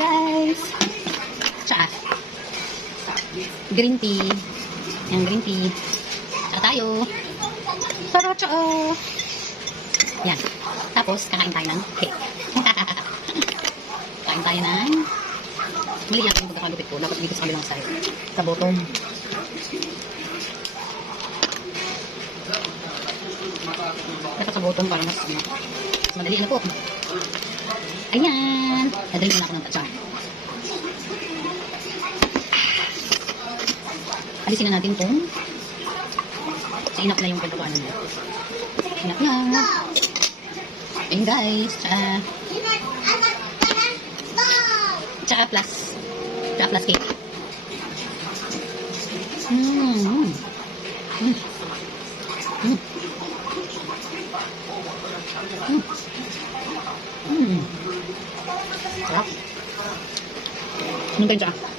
guys. Tsaka green tea. Yung green tea. Tsaka tayo. Tara, tsaka. Yan. Tapos, kakain tayo ng cake. Kain tayo ng mali lang yung pagkakalupit ko. Dapat dito sa kabilang side. Sa bottom. Dapat sa bottom para mas madali na po. Ayan. Nadali na ako ng tatsa. Alisin na natin kung inap na yung pagkakuan nila. Inap na. Ayan guys. Tsaka plus cake. Sarap. Ano tayo tsaka?